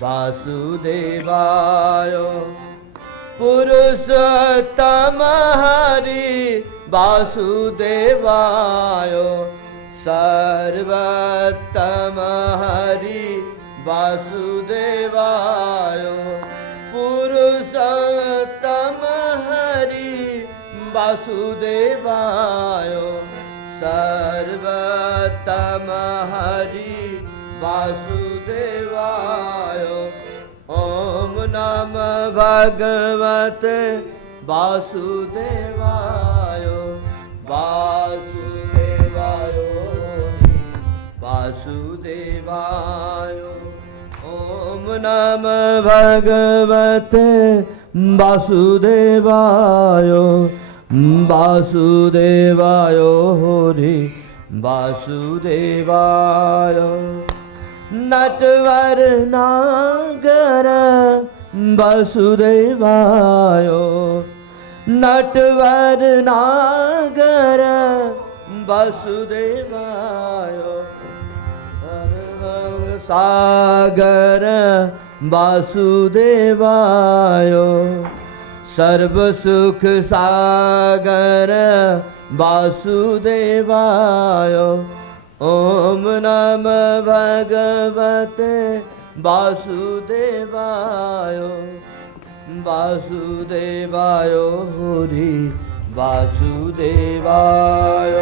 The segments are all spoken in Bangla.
वासुदेवाय पुरुषोत्तम हरि वासुदेवाय सर्वोत्तम हरि वासुदेवाय पुरुषोत्तम हरि वासुदेवाय सर्वोत्तम हरि वासुदेवाय ओम नमः भगवते वासुदेवाय वासुदेवाय वासुदेवाय ओम नमः भगवते वासुदेवाय वासुदेवाय हरि वासुदेवाय नटवर नागर वासुदेवाय नटवर नागर वासुदेवाय सागर वासुदेवाय सर्वसुख सागर वासुदेवाय ओम नमः भगवते वासुदेवाय वासुदेवाय हरि वासुदेवाय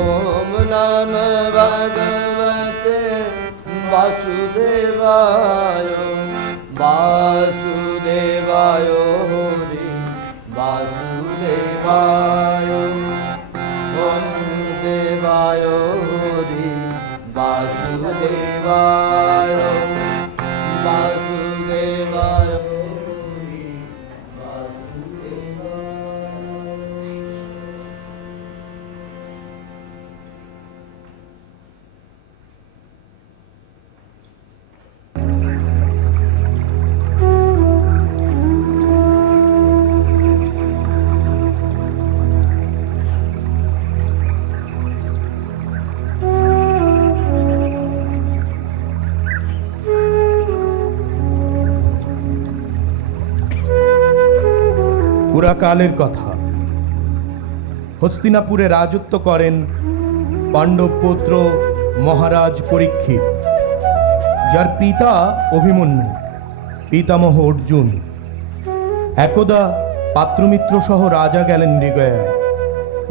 ओम नमः भगवते वासुदेवाय वासुदेवाय हरि वासुदेवाय वासुदेवाय हरि वासुदेवाय वासुदेवाय हरि পুরাকালের কথা। হস্তিনাপুরে রাজত্ব করেন পাণ্ডব পুত্র মহারাজ পরীক্ষিত, যার পিতা অভিমন্যু, পিতামহ অর্জুন। একদা পাত্রমিত্র সহ রাজা গেলেন মৃগয়ায়।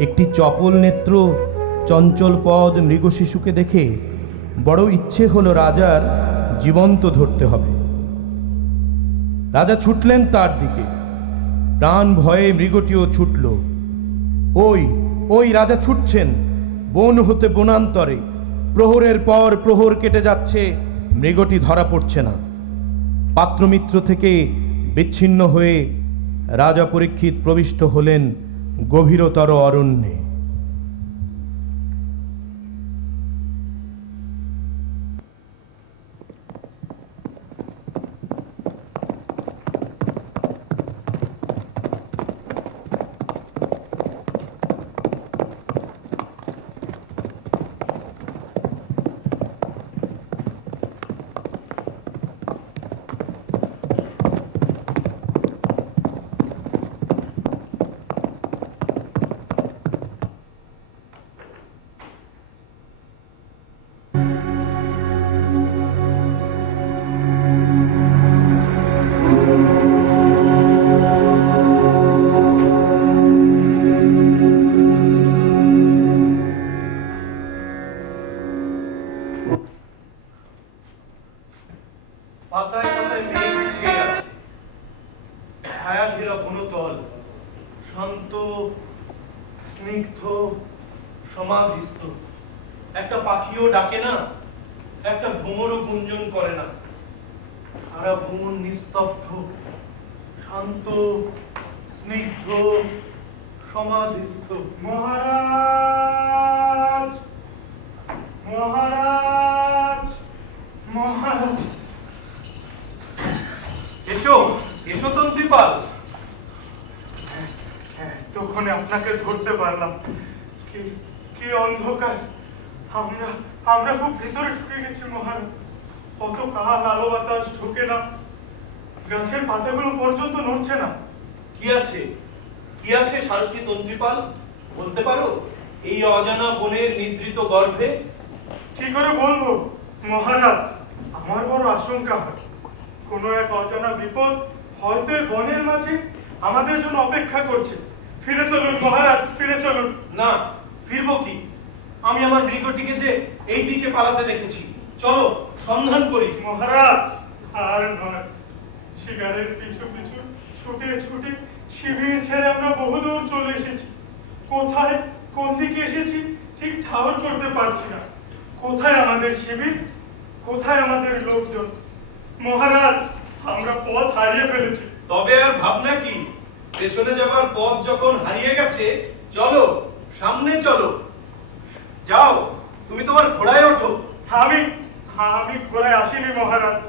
একটি চপল নেত্র চঞ্চল পদ মৃগশিশুকে দেখে বড় ইচ্ছে হলো রাজার জীবন্ত ধরতে হবে। রাজা ছুটলেন তার দিকে। প্রাণ ভয়ে মৃগটিও ছুটল। ওই ওই রাজা ছুটছেন বন হতে বনান্তরে। প্রহরের পর প্রহর কেটে যাচ্ছে, মৃগটি ধরা পড়ছে না। পাত্রমিত্র থেকে বিচ্ছিন্ন হয়ে রাজা পরীক্ষিত প্রবিষ্ট হলেন গভীরতর অরণ্যে। পাতায় পাতায় মেঘ ছেয়ে আছে, ছায়া ঘেরা বনতল, শান্ত স্নিগ্ধ সমাধিস্থ। একটা পাখিও ডাকে না, একটা ভ্রমরও গুঞ্জন করে না। সারা বন নিস্তব্ধ, শান্ত স্নিগ্ধ সমাধিস্থ। মহারাজ, মহারাজ, মহারাজ, এসো এসো তন্ত্রীপাল। এতক্ষণে আপনাকে ধরতে পারলাম। কি কি অন্ধকার! আমরা আমরা খুব ভিতরে ঢুকে গেছি মহারাজ। কত কাল আলো বাতাস ঢোকে না, গাছের পাতাগুলো পর্যন্ত নড়ছে না। কি আছে, কি আছে সারথি তন্ত্রীপাল, বলতে পারো এই অজানা বনের নিদ্রিত গর্ভে? কি করে বলবো মহারাজ, আমার বড় আশঙ্কা হয় কোনো এক অজানা বিপদ হয়তো এই বনের মাঝে আমাদের জন্য অপেক্ষা করছে। ফিরে চলুন মহারাজ, ফিরে চলুন। না, ফিরবো কি? আমি আমার মৃগটিকে যে এই দিকে পালাতে দেখেছি, চলো সন্ধান করি। মহারাজ আর নয়, শিকারের পিছু পিছু ছুটে ছুটে শিবির ছেড়ে আমরা বহুদূর চলে এসেছি। কোথায় কোন দিকে এসেছি ঠিক ঠাহর করতে পারছি না। কোথায় আমাদের শিবির, কোথায় আমাদের লোকজন? মহারাজ, আমরা পথ হারিয়ে ফেলেছি। তবে আর ভাবনা কি? পেছনে যাবার পথ যখন হারিয়ে গেছে, চলো সামনে চলো। যাও, তুমি তোমার ঘোড়ায় ওঠো। আমি আমি ঘোড়ায় আসিনি মহারাজ,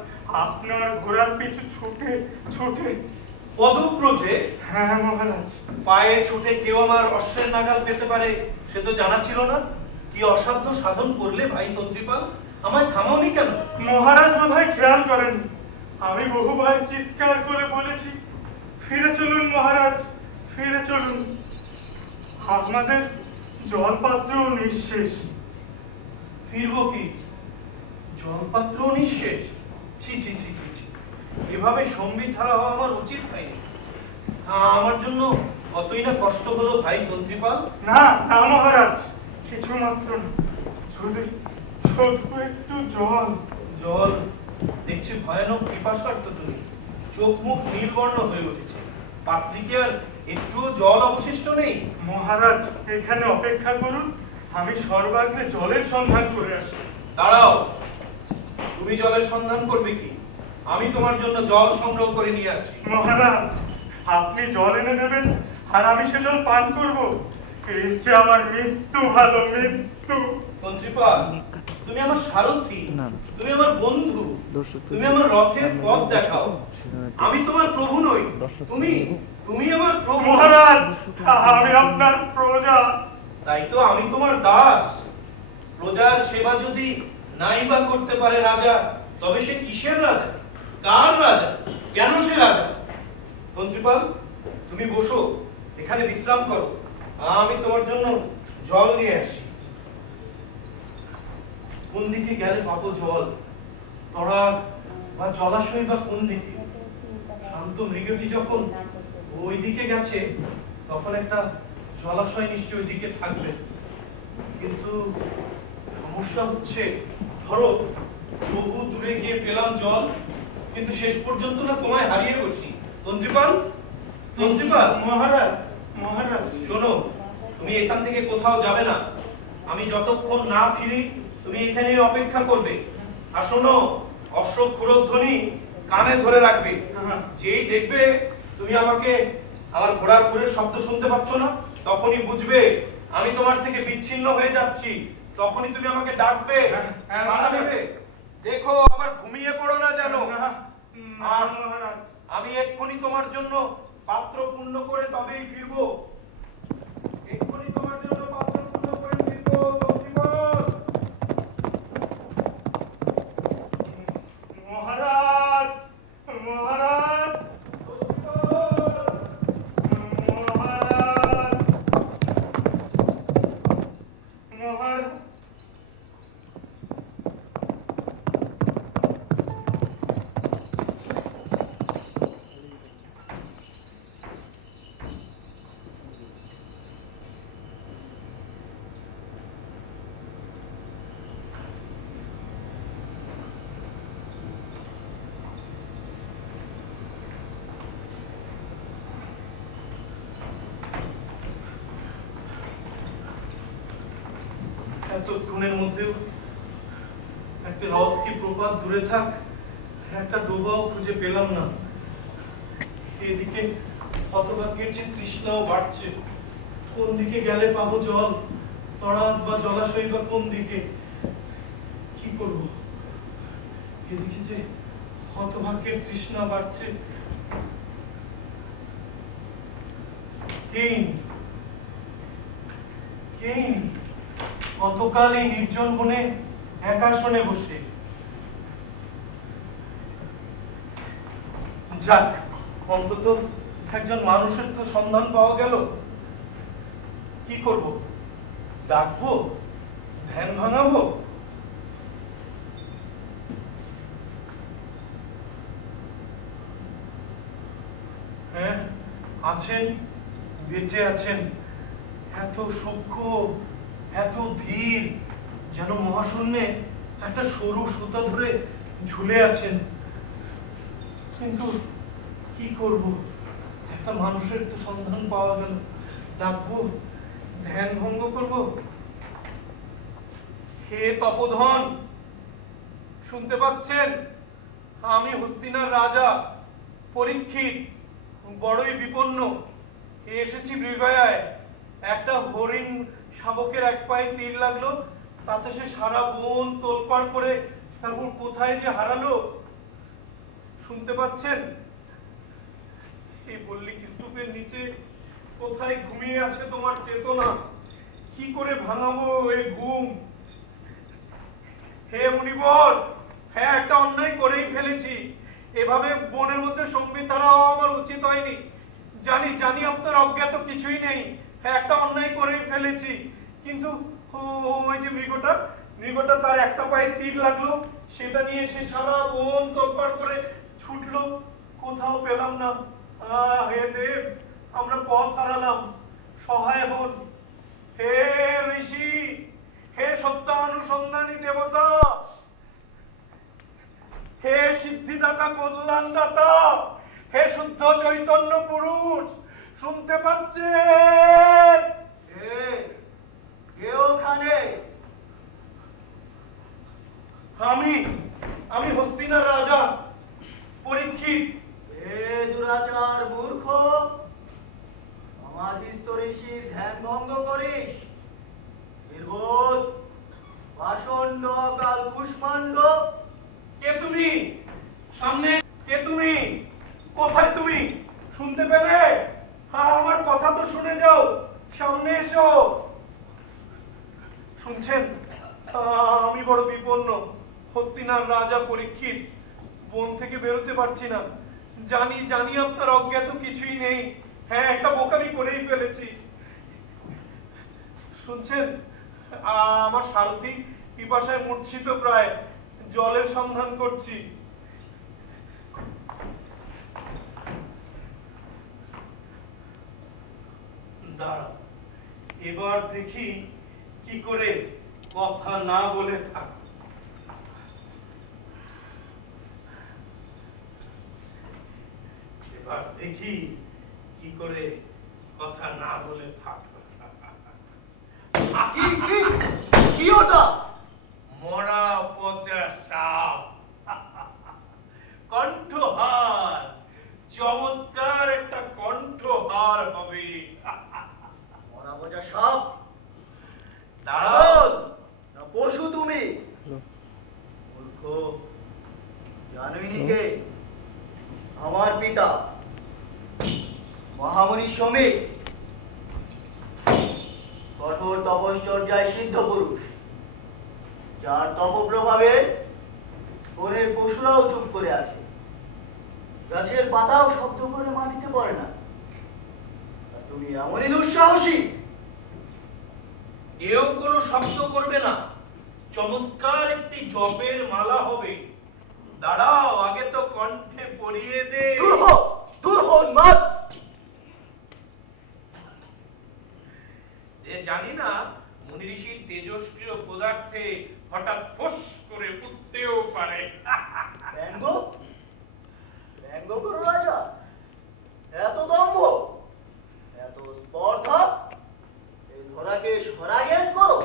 আপনার ঘোড়ার পিছু ছুটে ছুটে। পদব্রজে? হ্যাঁ মহারাজ। পায়ে ছুটে কেউ আমার অশ্বের নাগাল পেতে পারে সে তো জানা ছিল না। কি অসাধ্য সাধন করলে ভাই তন্ত্রীপাল, আমায় থামাওনি কেন? মহারাজ বোধহয় খেয়াল করেননি, আমি বহুবার চিৎকার করে বলেছি ফিরে চলুন মহারাজ, ফিরে চলুন। আমাদের জলপাত্র নিঃশেষ। ফিরবো কি? জলপাত্র নিঃশেষ? ছি ছি ছি ছি ছি, এভাবে সম্বিত হারা হওয়া আমার উচিত হয়নি। আমার জন্য কতই না কষ্ট হলো ভাই তন্ত্রীপাল। না না মহারাজ, কিছু মাত্র না, শুধু শুধু একটু জল। জল? দেখছি ভয়ানক পিপাসার্ত তুমি, চোখ মুখ নীলবর্ণ হয়ে উঠেছে। পাত্রী কি আর একটুও জল অবশিষ্ট নেই? মহারাজ এখানে অপেক্ষা করুন, আমি সর্বাগ্রে জলের সন্ধান করে আসি। দাঁড়াও, তুমি জলের সন্ধান করবে কি? আমি তোমার জন্য জল সংগ্রহ করে নিয়ে আসি। মহারাজ, আপনি জল এনে দেবেন আর আমি সে জল পান করব, এর চেয়ে আমার মৃত্যু ভালো, মৃত্যু। তন্ত্রীপাল, তুমি আমার সারথি, তুমি আমার বন্ধু, তুমি আমার রথের পথ দেখাও। আমি তোমার প্রভু নই, তুমি তুমি আমার প্রভু। মহারাজ, আমি আপনার প্রজা। তাই তো আমি তোমার দাস। প্রজার সেবা যদি নাই বা করতে পারে রাজা, তবে সে কিসের রাজা? কার রাজা? কেন সে রাজা? তন্ত্রীপাল, তুমি বসো, এখানে বিশ্রাম করো, আমি তোমার জন্য জল নিয়ে আসি। কোন দিকে গেলে পাবো জল? তড়াগ বা জলাশয় বা কোন দিকে? শান্ত মৃগটি যখন ওই দিকে গেছে, তখন একটা জলাশয় নিশ্চয়ই ওই দিকে থাকবে। কিন্তু সমস্যা হচ্ছে, ধরো বহু দূরে গিয়ে পেলাম জল, কিন্তু শেষ পর্যন্ত না তোমায় হারিয়ে বসি। তন্ত্রীপাল, তন্ত্রীপাল। মহারাজ, মহারাজ শোনো, তুমি এখান থেকে কোথাও যাবে না। আমি যতক্ষণ না ফিরি তুমি এখানে অপেক্ষা করবে। আর শোনো, অশ্ব ক্ষুরধ্বনি কানে ধরে রাখবে। যেই দেখবে তুমি আমাকে, আমার ঘোড়ার খুরের শব্দ শুনতে পাচ্ছ না, তখনই বুঝবে আমি তোমার থেকে বিচ্ছিন্ন হয়ে যাচ্ছি। তখনই তুমি আমাকে ডাকবে, সাড়া দেবে। দেখো আবার ঘুমিয়ে পড়ো না যেন। মহারাজ, আমি এক্ষুনি তোমার জন্য পাত্র পূর্ণ করে তবেই ফিরবো। এক্ষুনি তোমার জন্য পাত্র পূর্ণ করে ফিরবো। তন্ত্রীপাল। মহারাজ, মহারাজ, মহারাজ, মহারাজ। এতক্ষণের মধ্যেও একটা হ্রদ কি প্রপাত দূরে থাক, একটা ডোবাও খুঁজে পেলাম না। এদিকে হতভাগ্যের যে তৃষ্ণাও বাড়ছে। কোন দিকে গেলে পাবো জল? তড়াগ বা জলাশয় বা কোন দিকে? কি করব? এদিকে যে হতভাগ্যের তৃষ্ণা বাড়ছে। কেইন, কেইন, কতকাল এই নির্জন বনে একা শোনে বসে। যাক, অন্তত একজন মানুষের তো সন্ধান পাওয়া গেল। কি করব? ডাকবো? ধ্যান ভাঙাবো? হ্যাঁ, আছেন, বেঁচে আছেন। এত সূক্ষ্ম, এত ধীর, যেন মহাশূন্যে একটা সরু সুতা ধরে ঝুলে আছেন। কিন্তু কি করব? একটা মানুষের তো সন্ধান পাওয়া গেল। ডাকবো? ধ্যান ভঙ্গ করব? হে তপোধন, শুনতে পাচ্ছেন? আমি হস্তিনার রাজা পরীক্ষিত, বড়ই বিপন্ন। এসেছি মৃগয়ায়। একটা হরিণ শাবকের এক পায়ে তীর লাগলো, তাতে সে সারা বন তোলপাড় করে তারপর কোথায় যে হারালো। শুনতে পাচ্ছেন? এই পল্লিক স্তূপের নিচে কোথায় ঘুমিয়ে আছে তোমার চেতনা? কি করে ভাঙাবো এই ঘুম? হে মুনিবর, হ্যাঁ, একটা অন্যায় করেই ফেলেছি। এভাবে বনের মধ্যে সংগীত হারাও আমার উচিত হয়নি। জানি জানি আপনার অজ্ঞাত কিছুই নেই। হ্যাঁ, একটা অন্যায় করেই ফেলেছি। কিন্তু ওই যে মৃগটা তার একটা পায়ে তীর লাগলো, সেটা নিয়ে সে সারা বন তোলপাড় করে ছুটলো, কোথাও পেলাম না। হে দেব, আমরা পথ হারালাম, সহায় হন। হে ঋষি, হে সত্যানুসন্ধানী দেবতা, হে সিদ্ধিদাতা, কল্যাণদাতা, হে শুদ্ধ চৈতন্য পুরুষ, শুনতে পাচ্ছেন? কে ওখানে? আমি হস্তিনার রাজা পরীক্ষিত। হে দুরাচার মূর্খ, সমাধিস্থ ঋষির ধ্যান ভঙ্গ করিস? নির্বোধ, পাষণ্ড, অকাল কুষ্মাণ্ড। কে তুমি? সামনে কে তুমি? কোথায় তুমি? শুনতে পেলে? হ্যাঁ, আমার কথা তো শুনে যাও, সামনে এসো। শুনছেন? আমি বড় বিপন্ন, হস্তিনার রাজা পরীক্ষিত। বন থেকে বেরোতে পারছি না। জানি জানি আপনার অজ্ঞাত কিছুই নেই। হ্যাঁ, একটা বোকামি করেই ফেলেছি। শুনছেন? আমার সারথি পিপাসায় মূর্ছিত প্রায়, জলের সন্ধান করছি। দাঁড়া, এবার দেখি কি করে কথা না বলে থাক। এবার দেখি কি করে কথা না বলে থাক। কি কি কি ওটা? মরা পচা সাপ, কণ্ঠহার, চমৎকার একটা কণ্ঠহার হবে। মরা বোঝা সাপ? দাঁড়াও, না পশু তুমি? মূর্খ, জানোই নি কে? আমার পিতা মহামুনি শ্রমিক, কঠোর তপশ্চর্যায় সিদ্ধ পুরুষ, যার তপপ্রভাবে বনের পশুরাও চুপ করে আছে, গাছের পাতাও শব্দ করে মাটিতে পড়ে না। আর তুমি এমনই দুঃসাহসী? এও কোনো শব্দ করবে না, চমৎকার একটি জপের মালা হবে। দাঁড়াও, আগে তো কণ্ঠে পরিয়ে দে। দূর হও উন্মাদ! জানি না, মুনি ঋষির তেজস্ক্রিয় পদার্থে হঠাৎ ফোঁস করে উঠতেও পারে। ব্যঙ্গ ব্যঙ্গ করো রাজা? এত দম্ভ, এত স্পর্ধা! এই ধরাকে সরাগেত করো।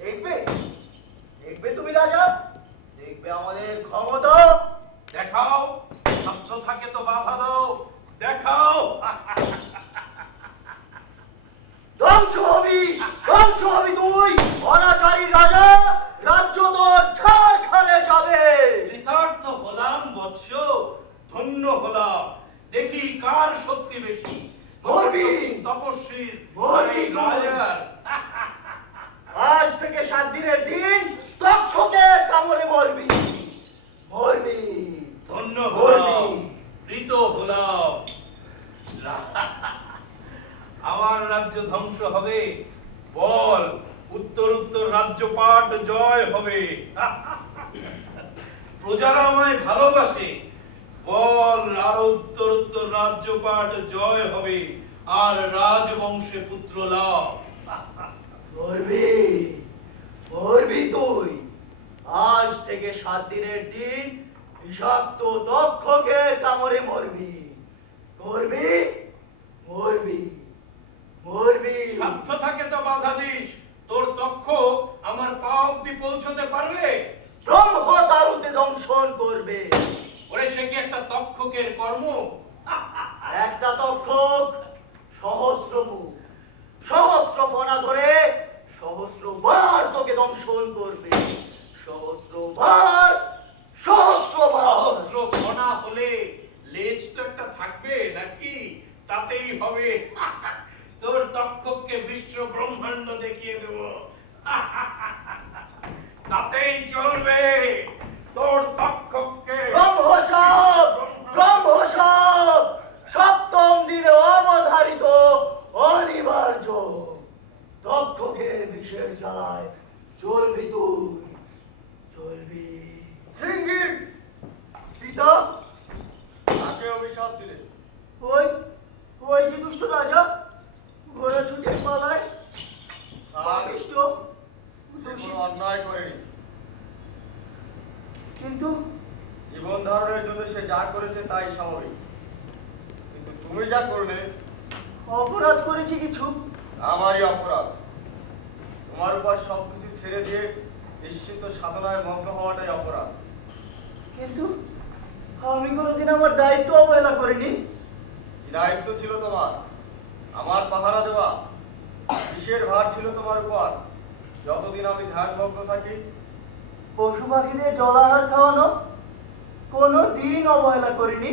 দেখবে দেখবে তুমি রাজা, দেখবে আমাদের ক্ষমতা। দেখাও, শব্দ থাকে তো বাধা দাও, দেখাও। ধ্বংস হবি তুই, অনাচারী রাজা! রাজ্য তোর ঝাড়খণ্ডে যাবে। কৃতার্থ হলাম বৎস, ধন্য হলাম। দেখি কার শক্তি বেশি, মরবি, তপস্বীর মরবি তুই। রাজার। আজ থেকে 7 দিনের দিন তক্ষকের কামড়ে মরবি। ধন্য মরবি। হলাম। ধ্বংস হবে, বল উত্তর উত্তর রাজ্যপাট জয় হবে। প্রজারা আমায় ভালোবাসে, বল আর উত্তর উত্তর রাজ্যপাট জয় হবে, আর রাজবংশে পুত্র লাভ। মরবি, মরবি তুই। আজ থেকে 7 দিনের দিন বিষাক্ত দক্ষকে কামড়ে মরবি, মরবি, মরবি, মরবি। সাধ্য থাকে তো বাধা দিস, তোর দক্ষ আমার পা অব্দি পৌঁছতে পারবে? ব্রহ্ম তারুতে দংশন করবে। ওরে সে কি একটা তক্ষকের কর্ম? একটা তক্ষক সহস্র মুখ, সহস্র ফনা ধরে সহস্রবার তোকে দংশন করবে, সহস্রবার, সহস্রবার। সহস্র ফনা হলে লেজ তো একটা থাকবে নাকি? তাতেই হবে। তোর তক্ষককে বিশ্ব ব্রহ্মাণ্ড দেখিয়ে দেব, তাতেই চলবে। তোর তক্ষককে ব্রহ্মসাপ, ব্রহ্মসাপ, সপ্তম দিনে অবধারিত, অনিবার্য। দক্ষকের বিষের জ্বালায় চলবি তুই, চলবি। সিঙ্গির পিতা, তাকে অভিশাপ দিলে। ওই ওই যে দুষ্ট রাজা ঘোড়া ছুটে পালায়, পাপিষ্ঠ, সে দোষী। কোনো অন্যায় করেনি। কিন্তু জীবন ধারণের জন্য সে যা করেছে তাই স্বাভাবিক, কিন্তু তুমি যা করলে অপরাধ করেছি কিছু? আমারই অপরাধ। তোমার উপর সবকিছু ছেড়ে দিয়ে নিশ্চিন্ত সাধনায় মগ্ন হওয়াটাই অপরাধ। কিন্তু আমি কোনোদিন আমার দায়িত্ব অবহেলা করিনি। কি দায়িত্ব ছিল তোমার? আমার পাহারা দেওয়া। কিসের ভার ছিল তোমার উপর? যতদিন আমি ধ্যানমগ্ন থাকি। পশু পাখিদের জলাহার খাওয়ানো কোনো দিন অবহেলা করিনি।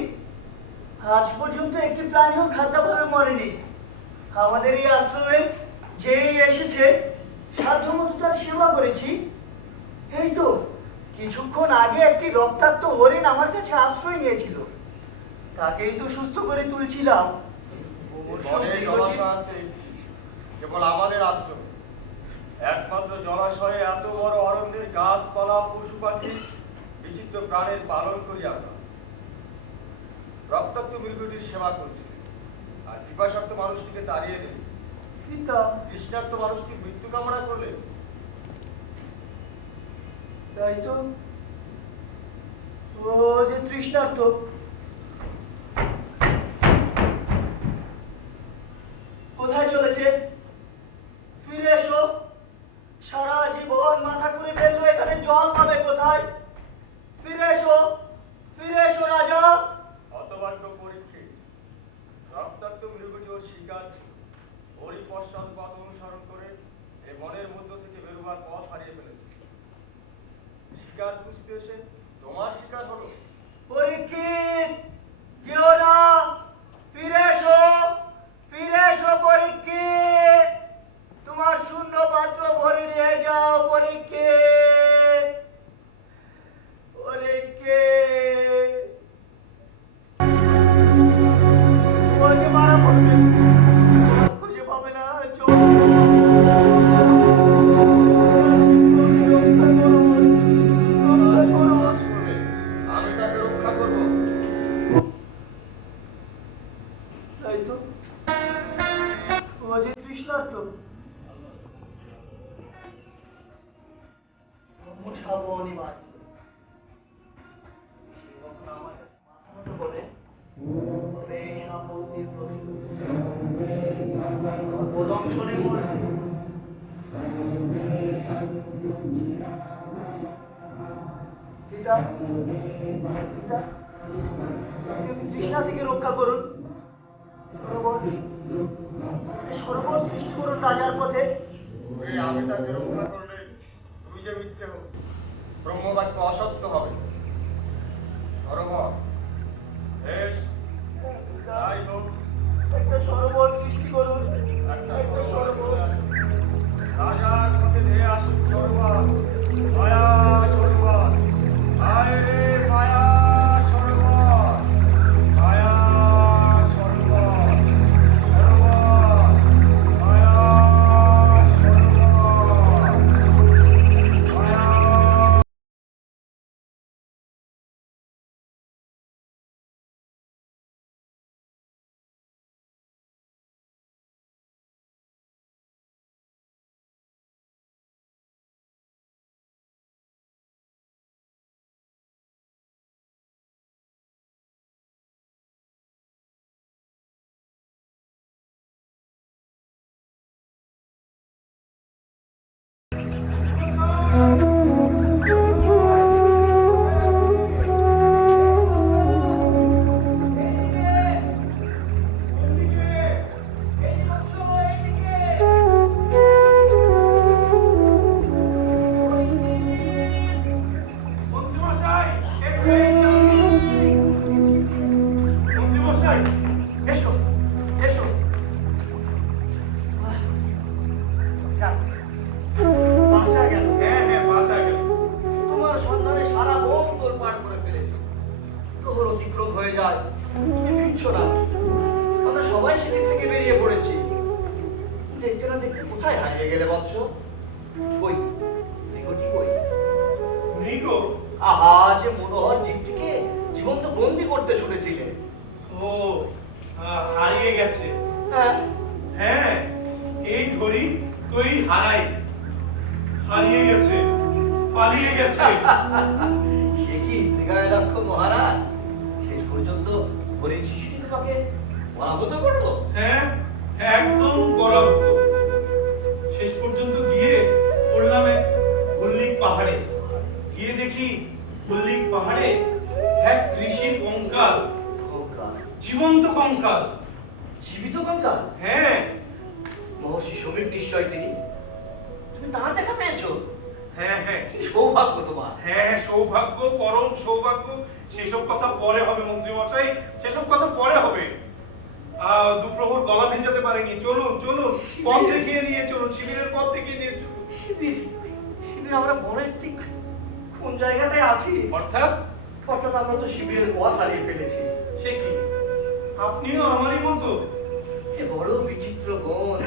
আজ পর্যন্ত একটি প্রাণীও খাদ্যাভাবে মরেনি। আমাদের এই আশ্রমে যে এসেছে সাধ্যমতো তার সেবা করেছি। এই তো কিছুক্ষণ আগে একটি রক্তাক্ত হরিণ আমার কাছে আশ্রয় নিয়েছিল, তাকেই তো সুস্থ করে তুলছিলাম। বনে জলাশয় আছে কেবল আমাদের আশ্রম। একমাত্র জলাশয়ে এত বড় অরণ্যের গাছপালা, পশু পাখি, বিচিত্র প্রাণের পালন করি আমরা। রক্তাক্ত মৃগটির সেবা করছি, আর পিপাসার্থ মানুষটিকে তাড়িয়ে দিই। পিতা, তৃষ্ণার্ত মানুষটি মৃত্যু কামনা করলে তাই তো। ও যে তৃষ্ণার্ত, কোথায় চলেছে? ফিরে এসো। সারা জীবন মাথা ঘুরে ফেললো, এখানে জল পাবে কোথায়? ফিরে এসো, ফিরে এসো রাজা। হতভাগ্য পরীক্ষিত। রক্তাক্ত মৃগটি ওর শিকার ছিল। ওরই পশ্চাৎ পথ অনুসরণ করে এই বনের মধ্য থেকে বেরোবার পথ হারিয়ে ফেলেছে। শিকার খুঁজতে এসে তোমার শিকার হলো। পরীক্ষিত, যেও না, ফিরে এসো, ফিরে এসো পরীক্ষিত। তোমার শূন্য পাত্র ভরে নিয়ে যাও পরীক্ষিত, পরীক্ষিত। ও যে মারা পড়বে, পথ খুঁজে পাবে না। চল, রক্ষা করুন, রক্ষা করুন। সর্বনাশ করবে, আমি তাকে রক্ষা করব। তাই তো, ও যে তৃষ্ণার্ত। ব্রহ্মসাপ অনিবার্য। সে যখন আমার কাছে মাথা নত করে, তবে এই সম্পত্তির প্রশ্ন প্রদংশনে করবে। পিতা, পিতা, আপনি ওকে তৃষ্ণা থেকে রক্ষা করুন। সরোবর সৃষ্টি করুন রাজার পথে। আমি তাকে রক্ষা করলে তুমি যে মিথ্যে হোক, ব্রহ্মবাক্য অসত্য হবে। সরোবর বেশ, তাই হোক। একটা সরোবর সৃষ্টি করুন, একটা একটা সরোবর। রাজার পথে ধেয়ে আসুক সরোবর, মায়া সরোবর। আয় রে মায়া। বেরিয়ে পড়েছি। দেখতে না দেখতে কোথায় হারিয়ে গেলে বৎস? কই নিকটি কই? নিকো? আহা, যে মনোহর জীবটিকে জীবন্ত বন্দি করতে ছুটেছিলে। ও, হারিয়ে গেছে। হ্যাঁ, হ্যাঁ, এই ধরি তুই হারাই। হারিয়ে গেছে, পালিয়ে গেছে। সে কি মৃগায় লক্ষ্য মহারাজ? শেষ পর্যন্ত হরিণ শিশুটি তোমাকে পরাভূত করলো? হ্যাঁ, একদম পরাভূত। শেষ পর্যন্ত গিয়ে পড়লাম এক হুল্লিক পাহাড়ে। গিয়ে দেখি হুল্লিক পাহাড়ে এক ঋষির কঙ্কাল, কঙ্কাল? জীবন্ত কঙ্কাল। জীবিত কঙ্কাল? হ্যাঁ, মহর্ষি সমীর নিশ্চয় তিনি। তুমি তার দেখা পেয়েছো? হ্যাঁ, হ্যাঁ, কি সৌভাগ্য তোমার! হ্যাঁ, সৌভাগ্য, পরম সৌভাগ্য। সেসব কথা পরে হবে মন্ত্রী মশাই, সেসব কথা পরে হবে। দুপ্রহর গলা ভেজাতে পারেনি। চলুন চলুন, পথ দেখিয়ে নিয়ে চলুন, শিবিরের পথ দেখিয়ে নিয়ে চলুন। শিবির? শিবির আমরা বনের ঠিক কোন জায়গাটায় আছি? অর্থাৎ অর্থাৎ আমরা তো শিবিরের পথ হারিয়ে ফেলেছি। সে কি, আপনিও আমারই মতো? এ বড় বিচিত্র বন,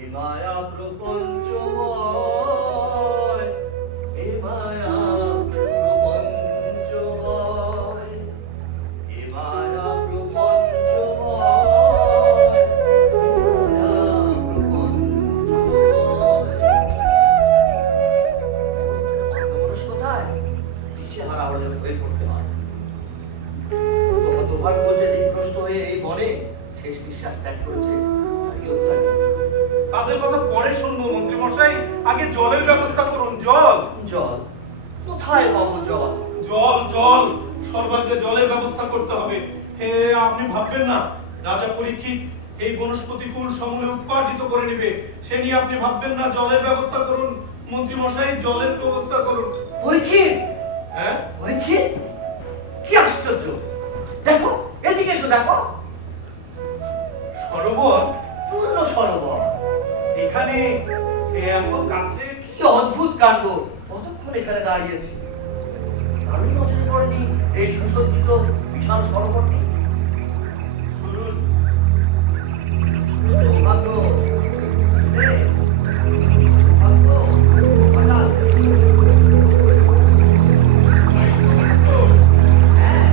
এ মায়া প্রপঞ্চময়, এ মায়া প্রপঞ্চময়, এ মায়া প্রপঞ্চময়, এ মায়া প্রপঞ্চময়। অন্যমনস্ক কোথায়? দিশেহারা হলে হয়ে পড়তে হয়। তোমার দুর্ভাগ্য যে দিকভ্রষ্ট হয়ে এই বনে শেষ নিঃশ্বাস ত্যাগ করেছে। তাদের কথা পরে শুনবো মন্ত্রী মশাই, আগে জলের ব্যবস্থা করুন। জল, জল? কোথায় পাবো জল? জল, জল, সর্বাগ্রে জলের ব্যবস্থা করতে হবে। হে, আপনি ভাববেন না রাজা পরীক্ষিত এই বনস্পতিকুল সমূলে উৎপাদিত করে নেবে, সে নিয়ে আপনি ভাববেন না। জলের ব্যবস্থা করুন মন্ত্রী মশাই, জলের ব্যবস্থা করুন। পরীক্ষিত? হ্যাঁ, পরীক্ষিত? কি আশ্চর্য! দেখো, এদিকে এসো, দেখো। সরোবর? পূর্ণ সরোবর। এখানে এত কাছে? কি অদ্ভুত কাণ্ড! কতক্ষণ এখানে দাঁড়িয়েছি, কারোর নজরে পড়েনি এই সুসজ্জিত বিশাল সরোবরটি। শুনুন, সৌভাগ্য! রে, সৌভাগ্য! হঠাৎ! হ্যাঁ,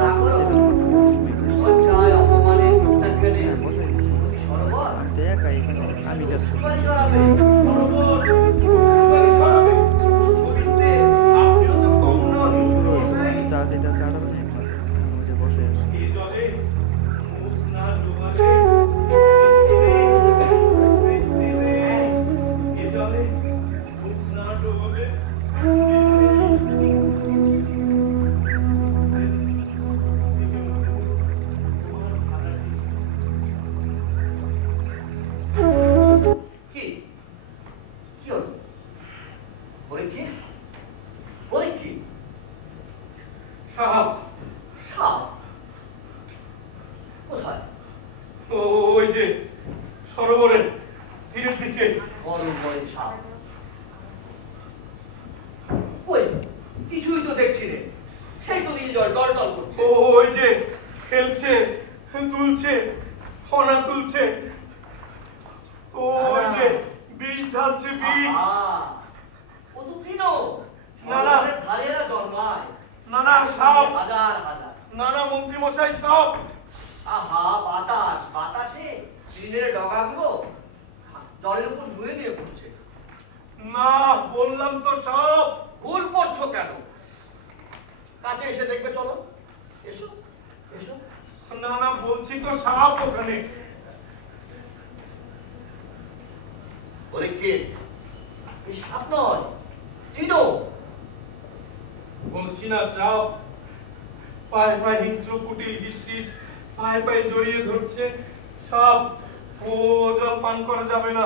না করো। লজ্জায়, অপমানে, প্রত্যাখ্যানে সরোবর আমি যাচ্ছি সুপারি জড়াবে। সরোবর সুপারি ছড়াবে। ছবিতে আপনিও তো কম নন মশাই। চা যেটা চাড়াবে বসে আছে এই জলে মুখ না ডোবালে, এই জলে মুখ না ডোবালে কি? কি হলো? পরীক্ষিত? পরীক্ষিত? সাহাব, সাপ? কোথায়? ওই যে সরোবরের তীরের দিকে। বড় বড় সাপ? ওই কিছুই তো দেখছি রে, সেই তো নীল জল টলটল করছে। ওই যে খেলছে, দুলছে, ফনা তুলছে। ওই যে বিষ ঢালছে, বিষ। আহা, ও তো তৃণ। না, না। সরোবরের ধারে এরা জন্মায়। না, না, সাপ। হাজার হাজার। নানা মন্ত্রী মশাই, সাপ। আহা, বাতাস, বাতাসে তৃণের ডগাগুলো জলের উপর ধুয়ে নিয়ে পড়ছে। না, বললাম তো সাপ। ভুল করছো কেন? কাছে এসে দেখবে, চলো, এসো এসো। না, না, বলছি তো সাপ ওখানে। পরীক্ষিত, এই সাপ নয়, তৃণ। বলছি না সাপ, পায়ে পায়ে হিংস্র কুটিল বিশ্বীজ পায়ে পায়ে জড়িয়ে ধরছে। সাপ, ও জল পান করা যাবে না।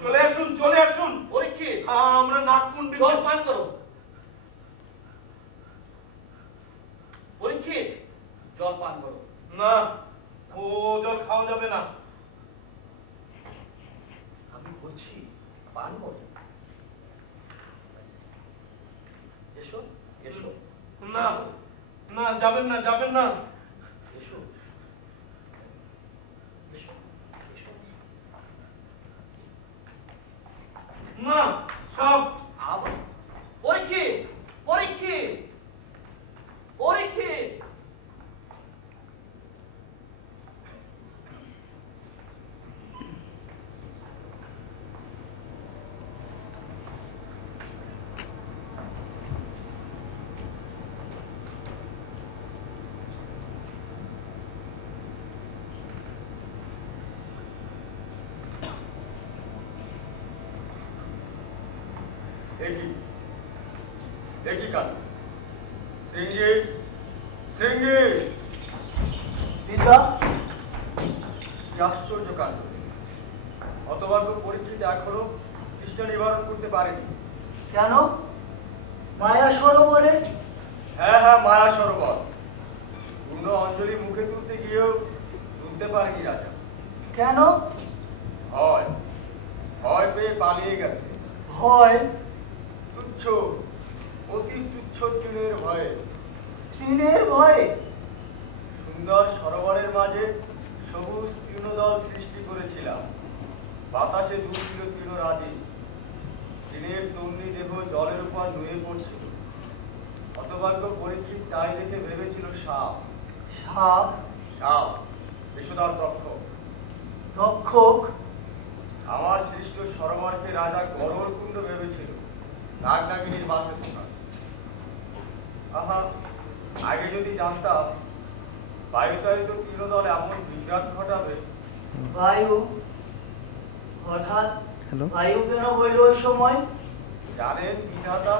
চলে আসুন, চলে আসুন। পরীক্ষিত, আমরা নাগকুণ্ডে জল পান করো। পরীক্ষিত, জল পান করো। না, ও জল খাওয়া যাবে না। আমি বলছি পান করো। এসো, এসো, না, না, যাবেন না, যাবেন না। এসো, এসো, এসো। না, সব আবার পরীক্ষিত, পরীক্ষিত, পরীক্ষিত। একই একই কাণ্ড। শৃঙ্গি, শৃঙ্গি, বিদ্যা, কি আশ্চর্য কাণ্ড! হতভাগ্য পরীক্ষিত এখনো তৃষ্ণা নিবারণ করতে পারেনি। কেন? মায়া সরোবরে? হ্যাঁ হ্যাঁ, মায়া সরোবর। পূর্ণ অঞ্জলি মুখে তুলতে গিয়েও তুলতে পারেনি রাজা। কেন? ভয়, ভয় পেয়ে পালিয়ে গেছে। ভয়? তুচ্ছ, অতি তুচ্ছ তৃণের ভয়ে। তৃণের ভয়ে? সুন্দর সরোবরের মাঝে সবুজ তৃণদল সৃষ্টি করেছিলাম। বাতাসে দুলছিল তৃণরাজি। তৃণের তন্নি দেহ জলের উপর নুয়ে পড়ছিল। হতভাগ্য পরীক্ষিত তাই দেখে ভেবেছিল সাপ। সাপ? সাপ, বিশুদার তক্ষ। তক্ষক? আমার সৃষ্ট সরোবরকে রাজা গরল কুণ্ড ভেবেছিল, নাগনাগিনীর বাসস্থান। আহা, আগে যদি জানতাম বায়ুতাড়িত তৃণদল এমন বিভ্রাট ঘটাবে। বায়ু? হঠাৎ হ্যালো? বায়ু কেন হইল ওই সময়? জানেন বিধাতা,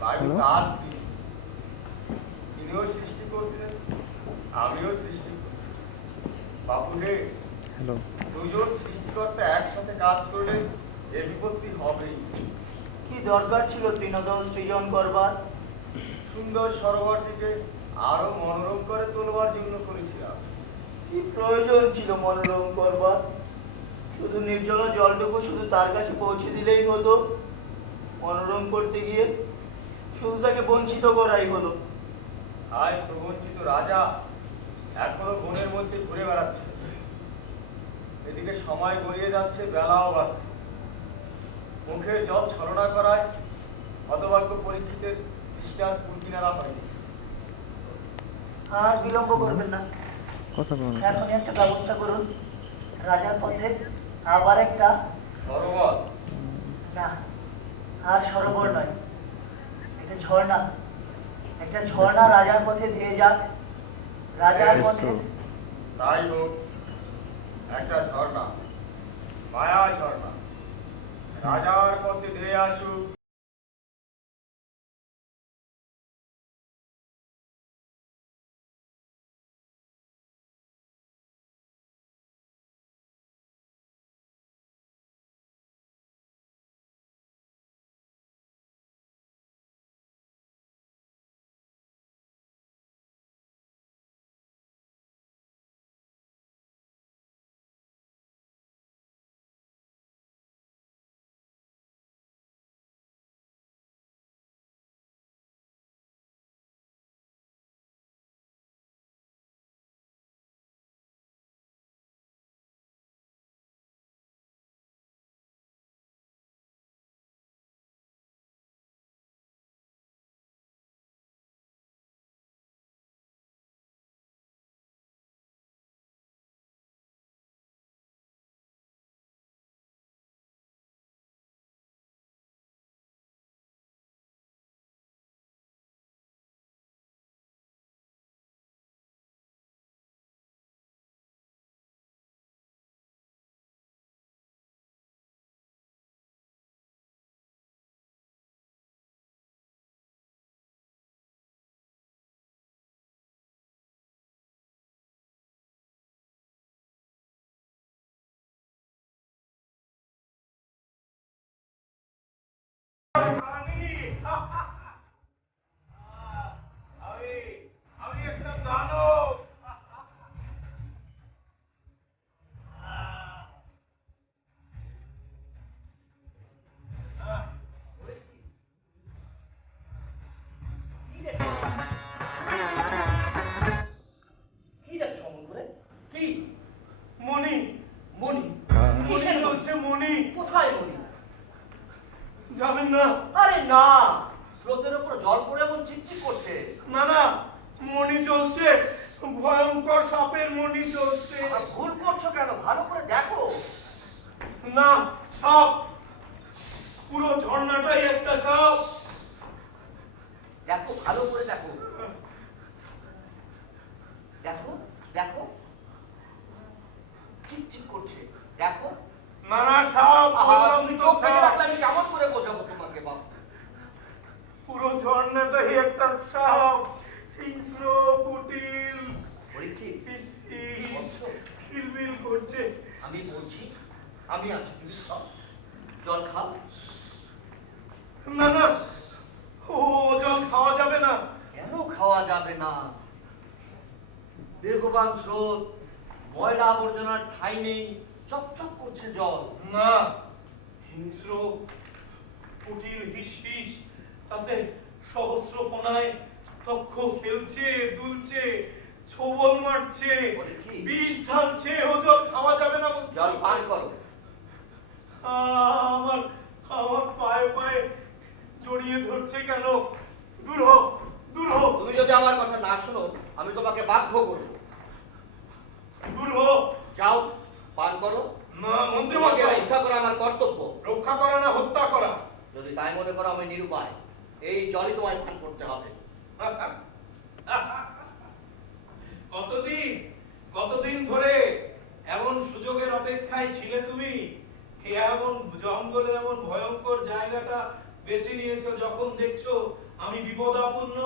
বায়ু হ্যালো? তার সৃষ্টি। তিনিও সৃষ্টি করছেন, আমিও সৃষ্টি করছি। বাপুরে, হ্যালো? দুজন সৃষ্টিকর্তা একসাথে কাজ করলে এ বিপত্তি হবেই। কি দরকার ছিল তৃণদল সৃজন করবার? সুন্দর সরোবরটিকে আরো মনোরম করে তোলবার জন্য করেছিলাম। কি প্রয়োজন ছিল মনোরম করবার? শুধু নির্জল জলটুকু শুধু তার কাছে পৌঁছে দিলেই হতো। মনোরম করতে গিয়ে শুধু তাকে বঞ্চিত করাই হলো। আয় প্রবঞ্চিত রাজা এখনো বনের মধ্যে ঘুরে বেড়াচ্ছে। এদিকে সময় গড়িয়ে যাচ্ছে, বেলাও বাড়ছে। মুখের জল ছলনা করায় হতভাগ্য পরীক্ষিতের তৃষ্ণার কুলকিনারা হয়নি। আর বিলম্ব করবেন না, কথা বলুন। এখনই একটা ব্যবস্থা করুন। রাজার পথে আবার একটা, সরোবর, না আর সরোবর নয়, একটা ঝর্ণা, একটা ঝর্ণা রাজার পথে ধেয়ে যাক। রাজার বেশ পথে। তো। তাই হোক, একটা ঝর্ণা, মায়া ঝর্ণা রাজার পথে ধেয়ে আসুক। যাবেন না। আরে না, স্রোতের উপর জল পড়ে এমন চিকচিক করছে। না না, মণি চলছে, ভয়ঙ্কর সাপের মণি চলছে। আর ভুল করছো কেন? ভালো করে দেখো। না, সাপ, পুরো ঝর্ণাটাই একটা সাপ। দেখো, ভালো করে দেখো। দেখো দেখো, চিকচিক করছে, দেখো। না না, সাপ, আহা, বললাম তুমি তো চোখ থেকে সাপ। রাখলে আমি কেমন করে বোঝাবো তোমাকে বাবা? পুরো ঝর্ণাটাই একটা সাপ, হিংস্র, কুটিল, পরীক্ষিত, পিসি, বলছো? কিলবিল করছে। আমি বলছি, আমি আছি, তুমি খাও, জল খাও। না না, ও জল খাওয়া যাবে না। কেন খাওয়া যাবে না? বেগবান স্রোত, ময়লা আবর্জনার ঠাঁই নেই, চকচক করছে জল। না, হিংস্র, কুটিল, হিসহিস, তাতে সহস্রপনায় তক্ষ খেলছে, দুলছে, ছোবল মারছে, বলে কি? বিষ ঢালছে। ও জল খাওয়া যাবে না বলছে। জল পান করো। আমার আমার পায়ে পায়ে জড়িয়ে ধরছে কেন? দূর হও, দূর হও, তুমি যদি আমার কথা না শোনো, আমি তোমাকে বাধ্য করবো। দূর হও। যাও, পান করো। না, মন্ত্রী তোমাকে মশাই, রক্ষা করা আমার কর্তব্য। রক্ষা করা না হত্যা করা। যদি তাই মনে করো আমি নিরুপায়, এই জলই তোমায় পান করতে হবে। কতদিন কতদিন ধরে এমন সুযোগের অপেক্ষায় ছিলে তুমি? এমন জঙ্গলের এমন ভয়ঙ্কর জায়গাটা বেছে নিয়েছো যখন দেখছো আমি বিপদাপন্ন।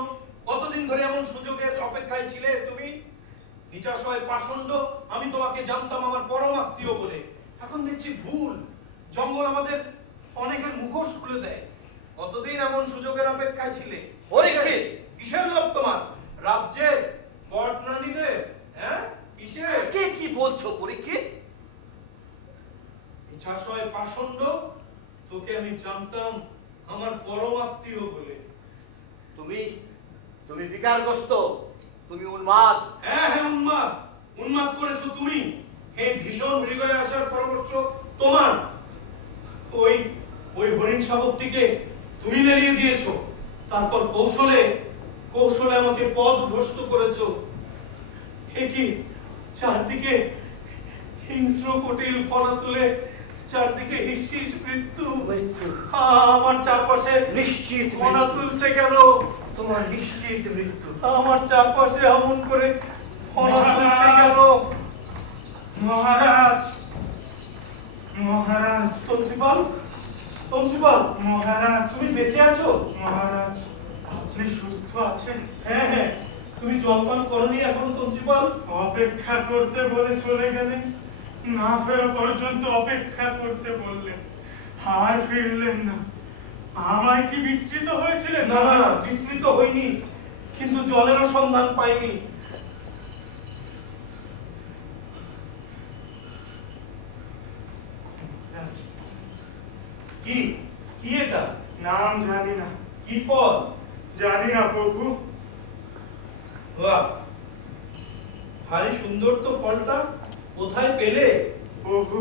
কতদিন ধরে এমন সুযোগের অপেক্ষায় ছিলে তুমি? নিচাশয় পাষণ্ড, আমি তোমাকে জানতাম আমার পরম আত্মীয় বলে। এখন দেখছি ভুল। জঙ্গল আমাদের অনেকের মুখোশ খুলে দেয়। কতদিন এমন সুযোগের অপেক্ষায় ছিলে? পরীক্ষিত, কিসের লোভ তোমার? রাজ্যের বর্তমানীদের? হ্যাঁ, কিসের? কে কি বলছো পরীক্ষিত? ইচ্ছাশয় পাষণ্ড, তোকে আমি জানতাম আমার পরম আত্মীয় বলে। তুমি তুমি বিকারগ্রস্ত, তুমি উন্মাদ। হ্যাঁ হ্যাঁ, উন্মাদ। উন্মাদ করেছো তুমি। এই ভীষণ হৃদয়ে আসার পরামর্শ তোমার। ওই ওই হরিণ শাবকটিকে তুমি লেলিয়ে দিয়েছো। তারপর কৌশলে কৌশলে আমাকে পথ ভ্রষ্ট করেছো। এ কি, চারদিকে হিংস্র কুটিল ফনা তুলে, চারদিকে হিসহিস মৃত্যু। আমার চারপাশে নিশ্চিত ফনা তুলছে কেন? তোমার নিশ্চিত মৃত্যু। আমার চারপাশে অমন করে ফনা তুলছে কেন? মহারাজ, মহারাজ, তন্ত্রীপাল, তন্ত্রীপাল, মহারাজ, তুমি বেঁচে আছো? মহারাজ, আপনি সুস্থ আছেন? হ্যাঁ হ্যাঁ, তুমি জলপান করনি এখনো তন্ত্রীপাল? অপেক্ষা করতে বলে চলে গেলেন, না ফেরা পর্যন্ত অপেক্ষা করতে বললেন, আর ফিরলেন না। আমায় কি বিস্মৃত হয়েছিলেন? না না, বিস্মৃত হইনি, কিন্তু জলেরও সন্ধান পাইনি। কি কি এটা? নাম জানি না, কি ফল? জানি না প্রভু। বাহ, ভারী সুন্দর তো ফলটা। কোথায় পেলে? প্রভু,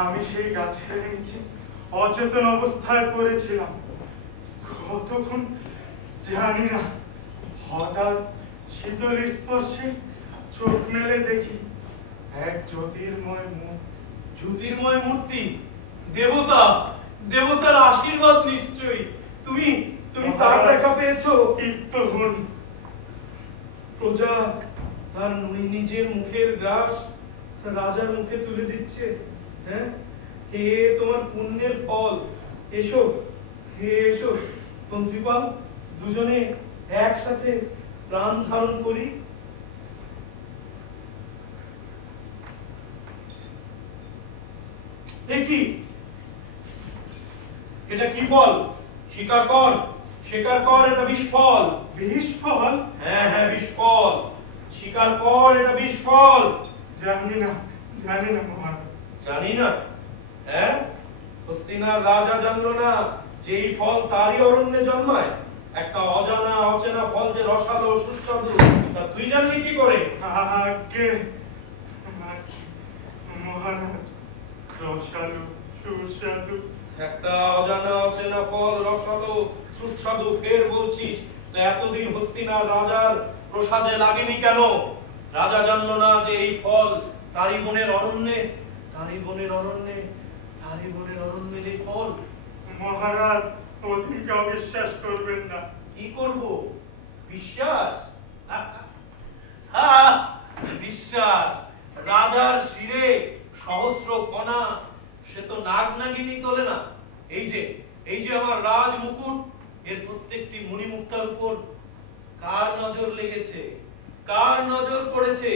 আমি সেই গাছের নিচে অচেতন অবস্থায় পড়েছিলাম, কতক্ষণ জানি না। হঠাৎ শীতল স্পর্শে চোখ মেলে দেখি এক জ্যোতির্ময় মুখ। জ্যোতির্ময় মূর্তি, দেবতা, দেবতার আশীর্বাদ নিশ্চয়ই। তুমি তুমি তার দেখা পেয়েছো? তীর্থহুন প্রজা তার নিজের মুখের গ্রাস রাজার মুখে তুলে দিচ্ছে। হ্যাঁ, হে তোমার পুণ্যের ফল। এসো, হে এসো তন্ত্রীপাল, দুজনে একসাথে প্রাণ ধারণ করি। দেখি এটা কি ফল? স্বীকার কর, স্বীকার কর, এটা বিষ ফল। বিষ ফল? হ্যাঁ হ্যাঁ, বিষ ফল। স্বীকার কর, এটা বিষ ফল। জানি না, জানি না মহারাজ। জানি না? হ্যাঁ, হস্তিনার রাজা জানলো না যে এই ফল তারই অরণ্যে জন্মায়? একটা অজানা অচেনা ফল যে রসালো সুস্বাদু, তা তুই জানলি কি করে? আগে মহারাজ, রসালো সুস্বাদু। একটা অজানা অচেনা ফল রসালো সুস্বাদু ফের বলছিস, তো এতদিন হস্তিনার রাজার প্রসাদে লাগেনি কেন? রাজা জানলো না যে এই ফল তারই বনের অরণ্যে এই ফল? মহারাজ, ওদিনকে অবিশ্বাস করবেন না। কি করব? বিশ্বাস? বিশ্বাস? রাজার শিরে সহস্র কণা, সে তো নাগ নাগিনী তোলে না। এই যে আমার রাজ মুকুট, এর প্রত্যেকটি মণিমুক্তার উপর কার নজর লেগেছে, কার নজর পড়েছে?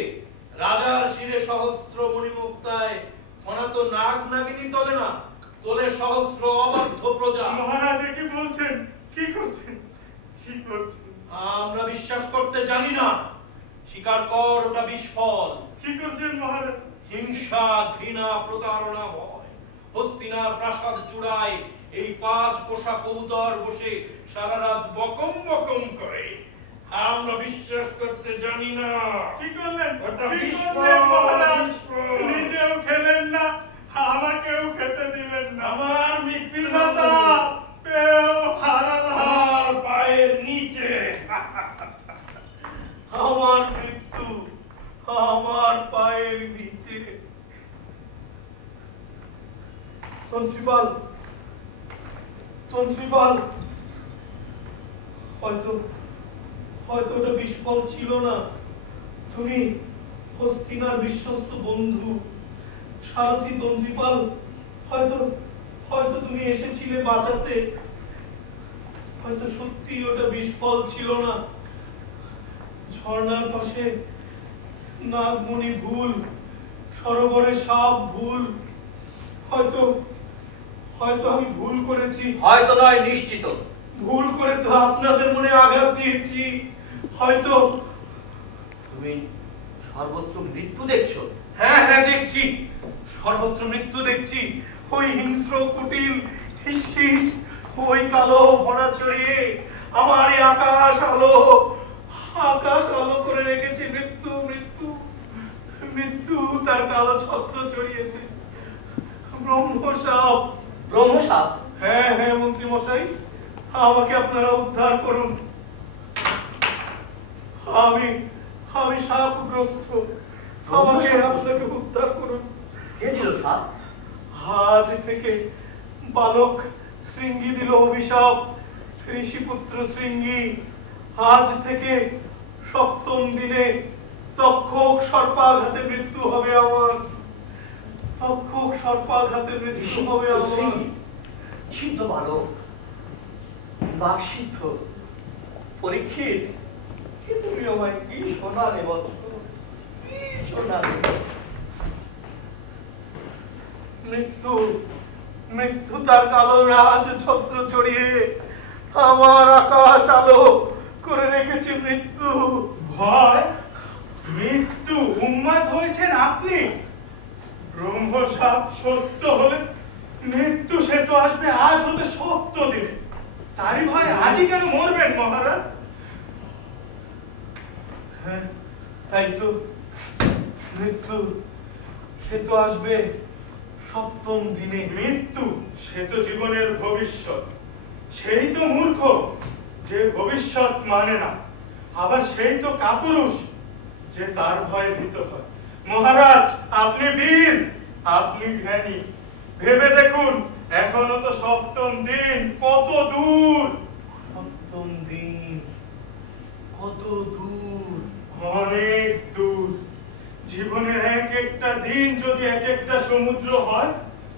রাজার শিরে সহস্র মণিমুক্তায় কণা তো নাগ নাগিনী তোলে না, তোলে সহস্র অবাধ্য প্রজা। মহারাজ কি বলছেন? কি করছেন? আমরা বিশ্বাস করতে জানি না। স্বীকার কর, ওটা বিস্ফল। কি করছেন মহারাজ? হিংসা, ঘৃণা, প্রতারণা, ভয়। হস্তিনার প্রাসাদ চূড়ায় এই 5 পোষা কবুতর বসে সারা রাত বকম বকম করে। আমরা বিশ্বাস করতে জানি না। কি করলেন? ওটা কি বিস্ফল, করলেন মহারাজ? বিস্ফল। নিজেও খেলেন না, আমাকেও খেতে দিলেন না। আমার মৃত্যু বিধাতা, পেও হারালাম। আমার পায়ের নিচে। আমার মৃত্যু আমার পায়ের নিচে। তন্ত্রীপাল, হয়তো ওটা বিস্ফল ছিল না। তুমি হস্তিনার বিশ্বস্ত বন্ধু সারথি তন্ত্রীপাল, হয়তো তুমি এসেছিলে বাঁচাতে। হয়তো সত্যি ওটা বিস্ফল ছিল না। ঝর্ণার পাশে নাগমণি ভুল, সরোবরে সাপ ভুল। হয়তো আমি ভুল করেছি। হয়তো নয়, নিশ্চিত। ভুল করে তো আপনাদের মনে আঘাত দিয়েছি। হয়তো তুমি সর্বত্র মৃত্যু দেখছো? হ্যাঁ, দেখছি, সর্বত্র মৃত্যু দেখছি। ওই হিংস্র কুটিল হিসিস, ওই কালো ভরা ছড়িয়ে আমার এই আকাশ আলো করে রেখেছে। মৃত্যু তার কালো ছত্র ছড়িয়েছে। ব্রহ্মসাপ। ব্রহ্মসাপ? হ্যাঁ মন্ত্রী মশাই, আমাকে আপনারা উদ্ধার করুন। আমি সাপগ্রস্ত, আমাকে আপনাকে উদ্ধার করুন। কে দিল সাপ? আজ থেকে বালক শৃঙ্গি দিল অভিশাপ। ঋষিপুত্র শৃঙ্গি, আজ থেকে 7ম দিনে তক্ষক সর্পাঘাতে মৃত্যু হবে আমার। সিদ্ধ বালক, বাক সিদ্ধ পরীক্ষিত, তুমি আমায় কি শোনালে বৎস, কি শোনালে? মৃত্যু তার কালো রাজ ছত্র ছড়িয়ে আমার আকাশ আলো করে রেখেছে। ভয়, মৃত্যু উন্মাদ হয়েছেন আপনি? ব্রহ্মসাপ সত্য হলে মৃত্যু সে তো আসবে আজ হতে 7 দিনে। তারই ভয় আজই কেন মরবেন মহারাজ? হ্যাঁ, তাই তো। মৃত্যু সে তো আসবে 7ম দিনে। মৃত্যু সে তো জীবনের ভবিষ্যৎ। সেই তো মূর্খ যে ভবিষ্যৎ মানে না। আবার সেই তো কাপুরুষ যে তার ভয়ে ভীত হয়। মহারাজ, আপনি বীর, আপনি জ্ঞানী। ভেবে দেখুন, এখনো তো 7ম দিন। কত দূর! 7ম দিন কত দূর! অনেক দূর। জীবনের এক একটা দিন যদি এক একটা সমুদ্র হয়,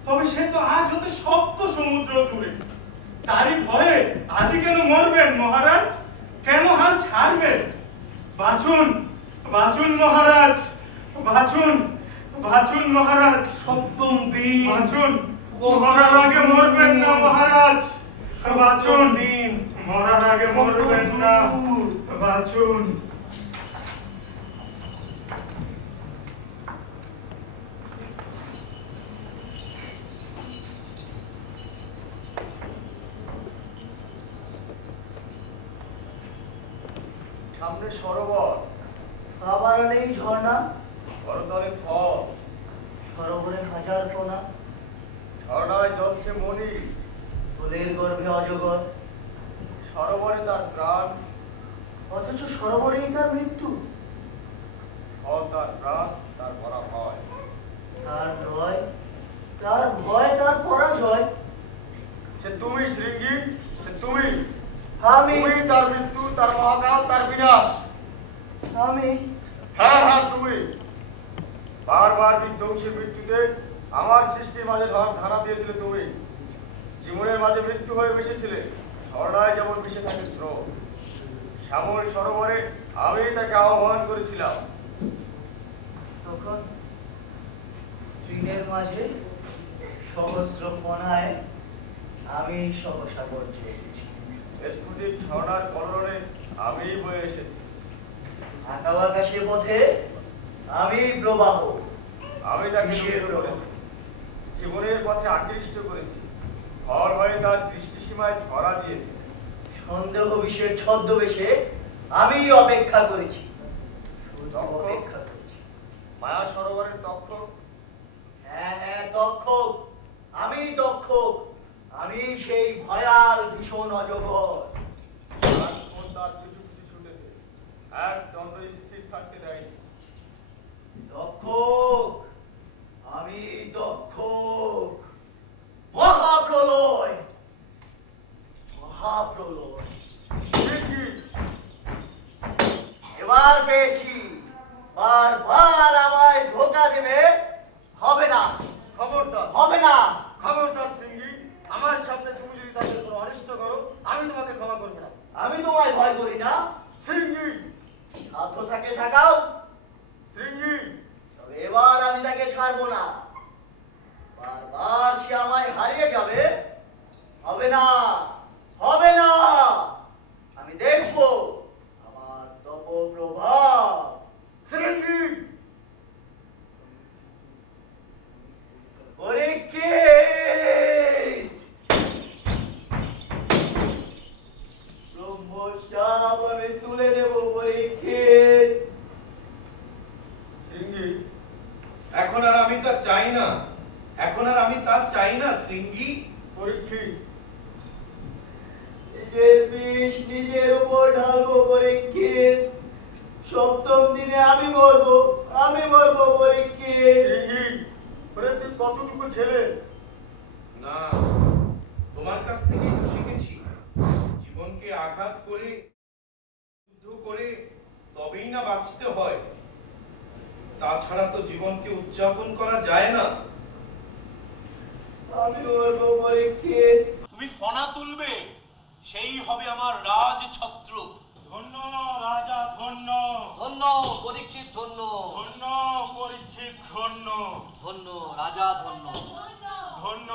তবে সে তো আজ হতে 7 সমুদ্র দূরে। তারই ভয়ে আজই কেন মরবেন মহারাজ? কেন হাল ছাড়বেন? বাঁচুন মহারাজ, বাঁচুন মহারাজ। 7ম দিন বাঁচুন, মরার আগে মরবেন না মহারাজ। বাঁচুন, দিন মরার আগে মরবেন না, বাঁচুন। সামনে সরোবর, আবার নেই ঝর্ণা, করতলে ফল, সরোবরে হাজার কোনা। ঝর্ণায় জ্বলছে মণি, ফুলের গর্ভে অজগর, সরোবরে তার প্রাণ, অথচ সরোবরেই তার মৃত্যু। ফল তার প্রাণ, তার পরা ভয়। তার নয়, তার ভয়, তার পরাজয়। সে তুমি শৃঙ্গী, সে তুমি। আমি তুমি তার মৃত্যু, তার মহাকাল, তার বিনাশ। আমি হ্যাঁ হ্যাঁ তুমি। বারবার বিধ্বংসী মৃত্যুতে আমার সৃষ্টির মাঝে ধারা দিয়েছিলে তুমি। জীবনের মাঝে মৃত্যু হয়ে মিশেছিলে, ঝর্ণায় যেমন মিশে থাকে স্রোত। শ্যামল সরোবরে আমি তাকে আহ্বান করেছিলাম। তখন তৃণের মাঝে সহস্র ফণায় আমি সহসা গর্জে উঠেছি। স্ফুটিত ঝর্ণার কলরণে আমি বয়ে এসেছি। আঁকা বাঁকা সে পথে আমি প্রবাহ। আমি তাকে কিসের রুদ্ধ করেছি, জীবনের পথে আকৃষ্ট করেছি। ফল হয়ে তার দৃষ্টিসীমায় ধরা দিয়েছি। সন্দেহ বিষের ছদ্মবেশে আমি অপেক্ষা করেছি, শুধু অপেক্ষা করেছি। মায়া সরোবরের তক্ষক, হ্যাঁ হ্যাঁ তক্ষক, আমি তক্ষক, আমি সেই ভয়াল ভীষণ অজগর। সারাক্ষণ তার পিছু পিছু ছুটেছে, এক দণ্ড স্থির থাকতে দেয়নি। তক্ষক, আমি তক্ষক। মহাপ্রলয়, মহাপ্রলয়। সে কি? এবার পেয়েছি। বারবার আমায় ধোঁকা দেবে, হবে না, খবরদার, হবে না। খবরদার শৃঙ্গী, আমার সামনে তুমি যদি তাদের কোনো অনিষ্ট করো, আমি তোমাকে ক্ষমা করবো না। আমি তোমায় ভয় করি না। শৃঙ্গী, সাধ্য থাকে থাকাও, শৃঙ্গী, তবে এবার আমি তাকে ছাড়বো না। বারবার সে আমায় হারিয়ে যাবে, হবে না, হবে না। আমি দেখবো আমার তপপ্রভাব। শৃঙ্গী। পরীক্ষিত, ব্রহ্মশাপ আমি তুলে নেব। পরীক্ষিত, শৃঙ্গী, এখন আর আমি তা চাই না, এখন আর আমি তা চাই না শৃঙ্গী। পরীক্ষিত, নিজের বিষ নিজের উপর ঢালবো। পরীক্ষিত, সপ্তম দিনে আমি মরবো, আমি মরবো। পরীক্ষিত, শৃঙ্গী, ওরে তুই কতটুকু ছেলে? না, তোমার কাছ থেকেই তো শিখেছি, জীবনকে আঘাত করে, যুদ্ধ করে তবেই না বাঁচতে হয়। তাছাড়া তো জীবনকে উদযাপন করা যায় না। আমি মরবো। পরীক্ষিত, তুমি ফনা তুলবে, সেই হবে আমার রাজছত্র। ধন্য রাজা, ধন্য ধন্য পরীক্ষিত, ধন্য ধন্য পরীক্ষিত, ধন্য ধন্য রাজা, ধন্য ধন্য